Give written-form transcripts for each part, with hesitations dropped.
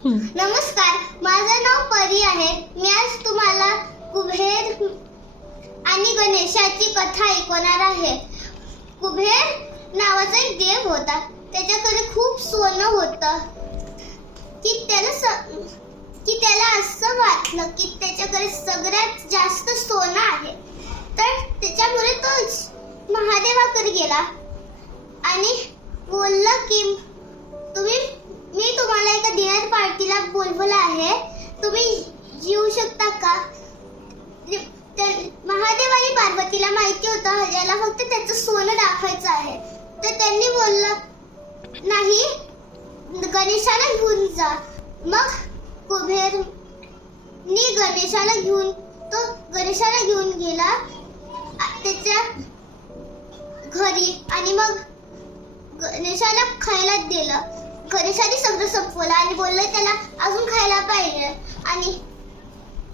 नमस्कार, माझं नाव परी आहे. मी आज तुम्हाला कुबेर आणि गणेशाची कथा ऐकवणार आहे. कुबेर नावाचा एक देव होता. त्याच्याकडे खूप सोनं होतं की त्याला असं वाटलं की त्याच्याकडे सगळ्यात जास्त सोनं आहे. तर त्याच्यामुळे तो महादेवाकडे गेला आणि बोलला की मी तुम्हाला एका डिनर पार्टीला बोलवलं आहे, तुम्ही येऊ शकता का? महादेव आणि पार्वतीला माहिती होतं याला फक्त त्याचं सोनं दाखवायचं आहे. तर त्यांनी बोललं नाही, गणेशाला घेऊन जा. मग कुबेरनी गणेशाला घेऊन गेला त्याच्या घरी आणि मग गणेशाला खायला दिलं. गणेशाने सगळं संपवलं आणि बोललं त्याला अजून खायला पाहिजे. आणि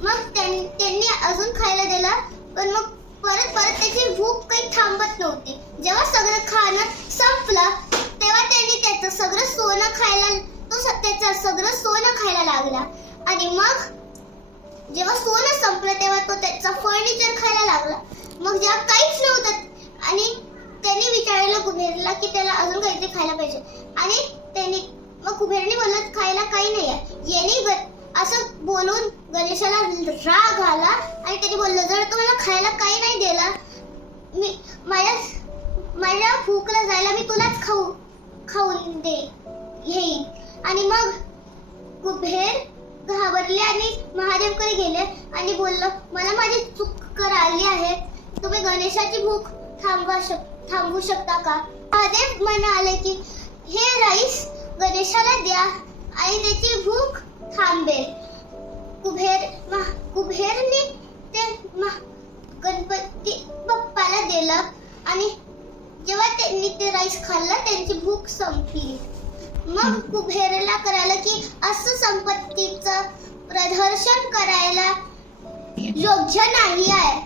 मग त्यांनी अजून खायला दिलं, पण मग परत त्याची भूक काही थांबत नव्हती. जेव्हा सगळं खाणं संपलं तेव्हा त्यांनी त्याचं सगळं सोनं खायला लागला. आणि मग जेव्हा सोनं संपलं तेव्हा तो त्याचं फर्निचर खायला लागला. मग जेव्हा काहीच नव्हतं आणि त्यांनी विचारलं कुबेरला की त्याला अजून काहीतरी खायला पाहिजे. आणि मग कुबेरने बोललं खायला काही नाही आहे. याने असं बोलून गणेशाला राग आला आणि त्याने बोललं जर तुम्हाला खायला काही नाही दिलं, माझ्या भूकला जायला मी तुलाच खाऊन येईन. आणि मग कुबेर घाबरले आणि महादेवकडे गेले आणि बोललं मला माझी चूक कळाली आहे, तुम्ही गणेशाची भूक थांबवू शकता का? महादेव म्हणाले की हे राईस गणेशाला द्या आणि त्याची भूक थांबेल. कुबेरने ते गणपती बाप्पाला दिलं आणि जेव्हा त्यांनी ते राईस खाल्लं त्यांची भूक संपली. मग कुबेरला कळालं की असं संपत्तीचं प्रदर्शन करायला योग्य नाही आहे.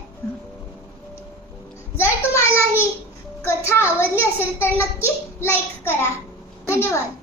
जर तुम्हाला ही कथा आवडली असेल तर नक्की लाईक करा. धन्यवाद.